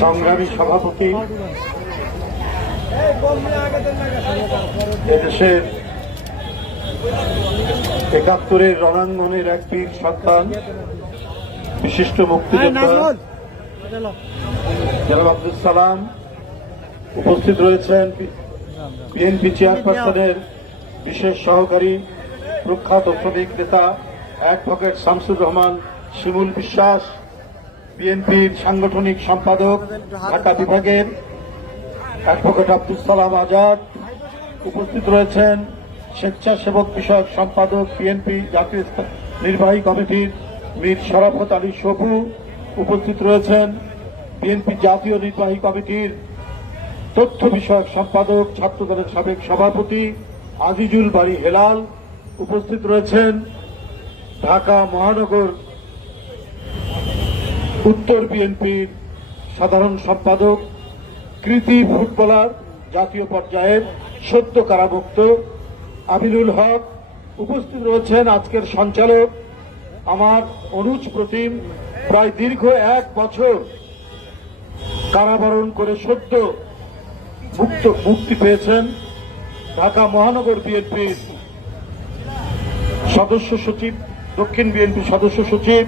সংগ্রামী সভাপতি এদেশের একাত্তরের রণাঙ্গনের এক বীর সন্তান বিশিষ্ট মুক্তিযোদ্ধা জনাব আব্দুল সালাম উপস্থিত রয়েছেন। বিএনপি চেয়ারপারসনের বিশেষ সহকারী প্রখ্যাত শ্রমিক নেতা অ্যাডভোকেট শামসুর রহমান শিমুল বিশ্বাস বিএনপির সাংগঠনিক সম্পাদক ঢাকা বিভাগের অ্যাডভোকেট আব্দুল সালাম আজাদ, উপস্থিত রয়েছেন স্বেচ্ছাসেবক বিষয়ক সম্পাদক বিএনপি জাতীয় নির্বাহী কমিটির মীর শরাফত আলী সবু, উপস্থিত রয়েছেন বিএনপি জাতীয় নির্বাহী কমিটির তথ্য বিষয়ক সম্পাদক ছাত্রদলের সাবেক সভাপতি আজিজুল বাড়ি হেলাল, উপস্থিত রয়েছেন ঢাকা মহানগর উত্তর বিএনপির সাধারণ সম্পাদক, কৃতি ফুটবলার, জাতীয় পর্যায়ের সদ্য কারামুক্ত আমিনুল হক উপস্থিত রয়েছেন আজকের সঞ্চালক। আমার অনুজ প্রতিম প্রায় দীর্ঘ এক বছর কারাবরণ করে সদ্য মুক্ত, মুক্তি পেয়েছেন ঢাকা মহানগর বিএনপির সদস্য সচিব, দক্ষিণ বিএনপি সদস্য সচিব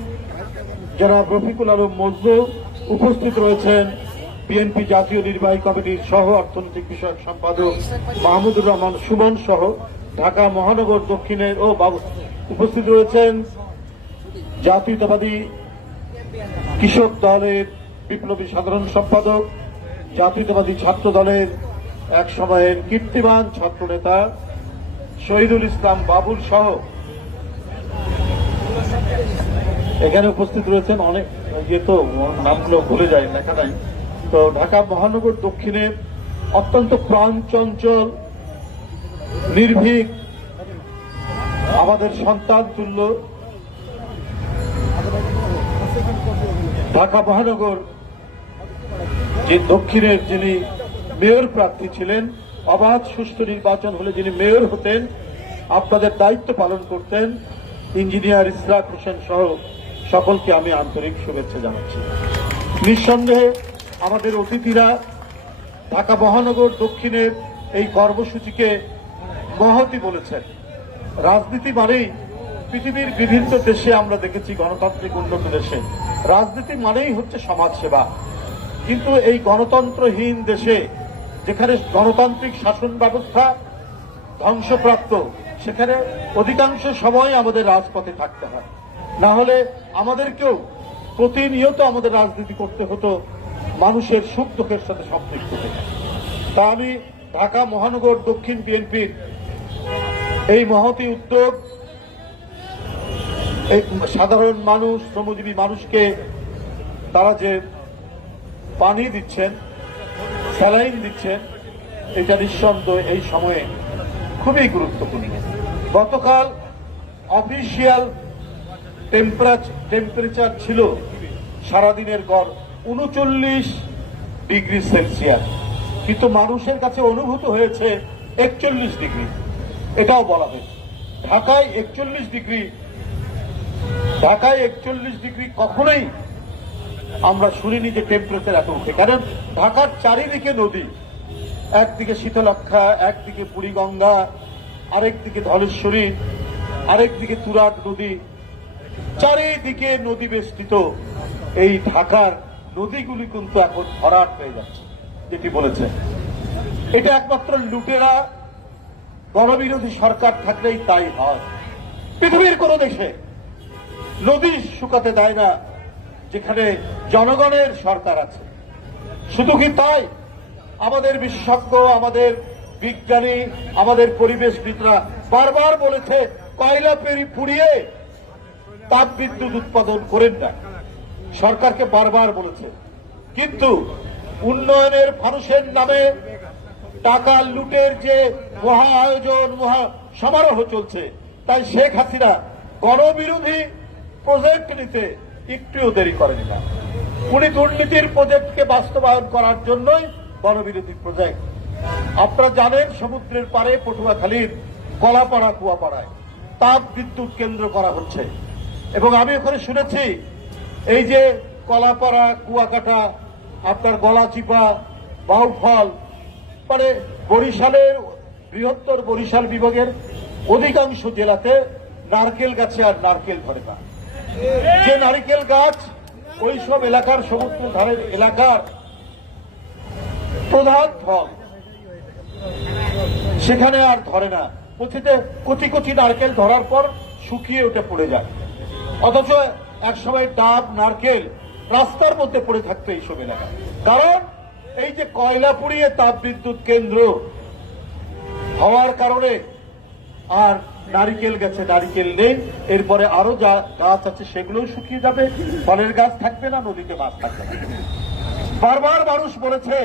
জনাব রফিকুল আলম মজনু উপস্থিত রয়েছেন, বিএনপি জাতীয় নির্বাহী কমিটির সহ অর্থনৈতিক বিষয়ক সম্পাদক মাহমুদুর রহমান সুমন সহ ঢাকা মহানগর দক্ষিণের ও উপস্থিত রয়েছেন। জাতীয়তাবাদী কৃষক দলের বিপ্লবী সাধারণ সম্পাদক, জাতীয়তাবাদী ছাত্র দলের এক সময়ের কীর্তিমান ছাত্রনেতা শহীদুল ইসলাম বাবুল সহ এখানে উপস্থিত রয়েছেন অনেক ইয়ে তো নামগুলো ভুলে যায় লেখা নাই। তো ঢাকা মহানগর দক্ষিণে অত্যন্ত প্রাণচঞ্চল, নির্ভীক, আমাদের সন্তান তুল্য ঢাকা মহানগর, যে দক্ষিণের যিনি মেয়র প্রার্থী ছিলেন, অবাধ সুষ্ঠু নির্বাচন হলে যিনি মেয়র হতেন, আপনাদের দায়িত্ব পালন করতেন, ইঞ্জিনিয়ার ইসরাক হোসেন সহ সকলকে আমি আন্তরিক শুভেচ্ছা জানাচ্ছি। নিঃসন্দেহে আমাদের অতিথিরা ঢাকা মহানগর দক্ষিণের এই কর্মসূচিকে মহতি বলেছেন। রাজনীতি মানেই পৃথিবীর বিভিন্ন দেশে আমরা দেখেছি গণতান্ত্রিক উন্নত দেশে। রাজনীতি মানেই হচ্ছে সমাজসেবা। কিন্তু এই গণতন্ত্রহীন দেশে যেখানে গণতান্ত্রিক শাসন ব্যবস্থা ধ্বংসপ্রাপ্ত, সেখানে অধিকাংশ সময় আমাদের রাজপথে থাকতে হয়। না হলে আমাদেরকেও প্রতিনিয়ত আমাদের রাজনীতি করতে হতো, মানুষের সুখ দুঃখের সাথে সম্পৃক্ত তা আমি ঢাকা মহানগর দক্ষিণ বিএনপির এই মহতি উদ্যোগ, এই সাধারণ মানুষ, শ্রমজীবী মানুষকে তারা যে পানি দিচ্ছেন, স্যালাইন দিচ্ছেন, এটা নিঃসন্দেহ এই সময়ে খুবই গুরুত্বপূর্ণ। গতকাল অফিসিয়াল টেম্পারেচার ছিল সারাদিনের গড় উনচল্লিশ ডিগ্রি সেলসিয়াস। কিন্তু মানুষের কাছে অনুভূত হয়েছে একচল্লিশ ডিগ্রি। এটাও বলা হয়েছে। ঢাকায় একচল্লিশ ডিগ্রি, ঢাকায় একচল্লিশ ডিগ্রি কখনোই আমরা শুনিনি যে টেম্পারেচার এত উঠে। কারণ ঢাকার চারিদিকে নদী, একদিকে শীতলক্ষা একদিকে বুড়িগঙ্গা, আরেকদিকে ধলেশ্বরী, আরেকদিকে তুরাগ নদী চারিদিকে নদী বেষ্টিত এই ঢাকার নদীগুলি কিন্তু এখন ভরাট হয়ে যাচ্ছে, যেটি বলেছে। এটা একমাত্র লুটেরা, গণবিরোধী সরকার থাকলেই তাই হয়। পৃথিবীর কোন দেশে নদী শুকাতে দেয় না, যেখানে জনগণের সরকার আছে। শুধু কি তাই? আমাদের বিশেষজ্ঞ, আমাদের বিজ্ঞানী, আমাদের পরিবেশবিদরা বারবার বলেছে, কয়লা পেরি পুড়িয়ে তাপ বিদ্যুৎ উৎপাদন করেন না। সরকারকে বারবার বলেছে। কিন্তু উন্নয়নের মানুষের নামে টাকা লুটের যে মহা আয়োজন, মহা সমারোহ চলছে, তাই শেখ হাসিনা গণবিরোধী প্রজেক্ট নিতে একটুও দেরি করেন না। উনি দুর্নীতির প্রজেক্টকে বাস্তবায়ন করার জন্যই গণবিরোধী প্রজেক্ট আপনারা জানেন, সমুদ্রের পারে পটুয়াখালীর কলাপাড়া, কুয়াপাড়ায় তাপ বিদ্যুৎ কেন্দ্র করা হচ্ছে। এবং আমি ওখানে শুনেছি, এই যে কলাপাড়া, কুয়াকাটা, আপনার গলাচিপা, বাউফল মানে বরিশালের, বৃহত্তর বরিশাল বিভাগের অধিকাংশ জেলাতে নারকেল গাছে আর নারকেল ধরে না। যে নারকেল গাছ ওই সব এলাকার সমুদ্র ধারের এলাকার প্রধান ফল, সেখানে আর ধরে না। কচিতে কচি কচি নারকেল ধরার পর শুকিয়ে উঠে পড়ে যায়। অথচ একসময় ডাব, নারকেল রাস্তার মধ্যে পড়ে থাকতো এইসব এলাকায়। কারণ এই যে কয়লা পুড়িয়ে তাপ বিদ্যুৎ কেন্দ্র হওয়ার কারণে আর নারিকেল গাছে, নারিকেল নেই, এরপরে আরও যা গাছ আছে সেগুলোও শুকিয়ে যাবে, ফলের গাছ থাকবে না, নদীতে মাছ থাকবে না। বারবার মানুষ বলেছে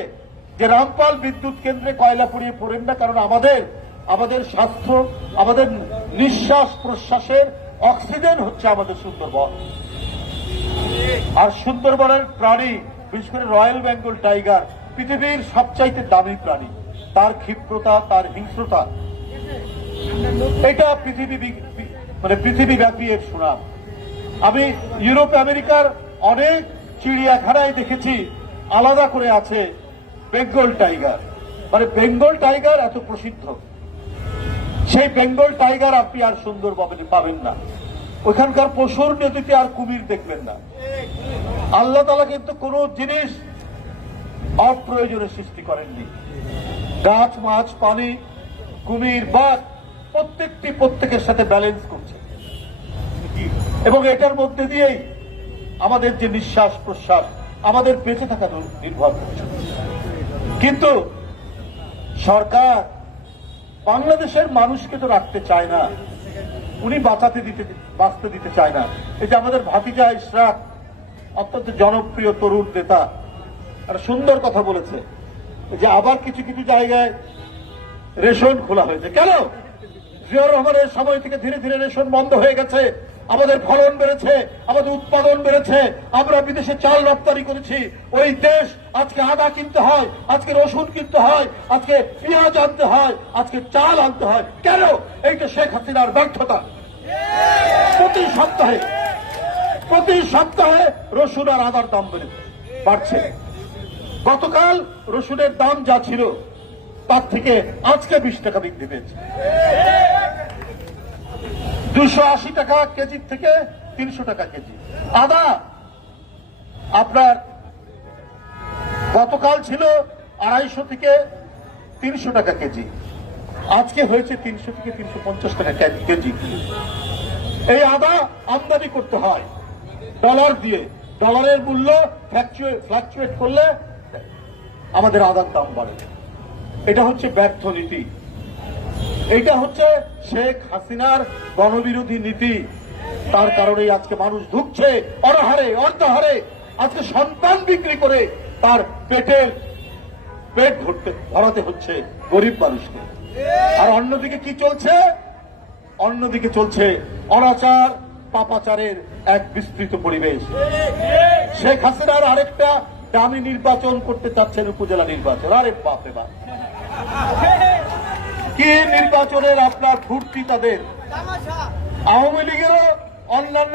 যে রামপাল বিদ্যুৎ কেন্দ্রে কয়লা পুড়িয়ে পড়েন না, কারণ আমাদের আমাদের স্বাস্থ্য, আমাদের নিঃশ্বাস প্রশ্বাসের অক্সিজেন হচ্ছে আমাদের সুন্দরবন। আর সুন্দরবনের প্রাণী, বিশেষ করে রয়্যাল বেঙ্গল টাইগার, পৃথিবীর সবচাইতে দামি প্রাণী। তার ক্ষিপ্রতা, তার হিংস্রতা, এটা পৃথিবী মানে পৃথিবী ব্যাপী এর সুনাম। আমি ইউরোপ, আমেরিকার অনেক চিড়িয়াখানায় দেখেছি, আলাদা করে আছে বেঙ্গল টাইগার। মানে বেঙ্গল টাইগার এত প্রসিদ্ধ। সেই বেঙ্গল টাইগার আপনি আর সুন্দরবনে পাবেন না। ওখানকার পশুর নদীতে আর কুমির দেখবেন না। আল্লাহ তালা কিন্তু কোন জিনিস অপ্রয়োজনে সৃষ্টি করেননি। গাছ, মাছ, পানি, কুমির, বাঘ, প্রত্যেকটি প্রত্যেকের সাথে ব্যালেন্স করছে। এবং এটার মধ্যে দিয়েই আমাদের যে নিঃশ্বাস প্রশ্বাস, আমাদের বেঁচে থাকা নির্ভর করছে। কিন্তু সরকার বাংলাদেশের মানুষকে তো রাখতে চায় না। উনি বাঁচাতে দিতে, বাঁচতে দিতে চায় না। এই যে আমাদের ভাতিজা ইশরাক, অত্যন্ত জনপ্রিয় তরুণ নেতা, একটা সুন্দর কথা বলেছে যে আবার কিছু কিছু জায়গায় রেশন খোলা হয়েছে। কেন? জিয়াউর রহমানের সময় থেকে ধীরে ধীরে রেশন বন্ধ হয়ে গেছে। আমাদের ফলন বেড়েছে, আমাদের উৎপাদন বেড়েছে, আমরা বিদেশে চাল রপ্তানি করেছি। ওই দেশ আজকে আদা কিনতে হয়, আজকে রসুন কিনতে হয়, আজকে পেঁয়াজ আনতে হয়, আজকে চাল আনতে হয়। কেন? এইটা শেখ হাসিনার ব্যর্থতা। প্রতি সপ্তাহে প্রতি সপ্তাহে রসুন আর আদার দাম বেড়ে বাড়ছে। গতকাল রসুনের দাম যা ছিল, তার থেকে আজকে বিশ টাকা বৃদ্ধি পেয়েছে। দুশো আশি টাকা কেজির থেকে তিনশো টাকা কেজি। আদা আপনার গতকাল ছিল আড়াইশো থেকে তিনশো টাকা কেজি। আজকে হয়েছে তিনশো থেকে তিনশো পঞ্চাশ টাকা কেজি। এই আদা আমদানি করতে হয়। ডলার দিয়ে। ডলারের মূল্য ফ্লাকচুয়েট করলে আমাদের আদার দাম বাড়ে। এটা হচ্ছে ব্যর্থ নীতি। এটা হচ্ছে শেখ হাসিনার গণবিরোধী নীতি। তার কারণেই আজকে মানুষ ঢুকছে অনাহারে, অর্ধহারে। আজকে সন্তান বিক্রি করে তার পেটের পেট ভরতে, ভরাতে হচ্ছে গরিব মানুষকে। আর অন্যদিকে কি চলছে? অন্যদিকে চলছে অনাচার, পাপাচারের এক বিস্তৃত পরিবেশ। শেখ হাসিনার আরেকটা দামি নির্বাচন করতে চাচ্ছেন উপজেলা নির্বাচন। আরে বাপে বাপ। কি নির্বাচনের আপনার ফুর্তি তাদের? আওয়ামী লীগেরও অন্যান্য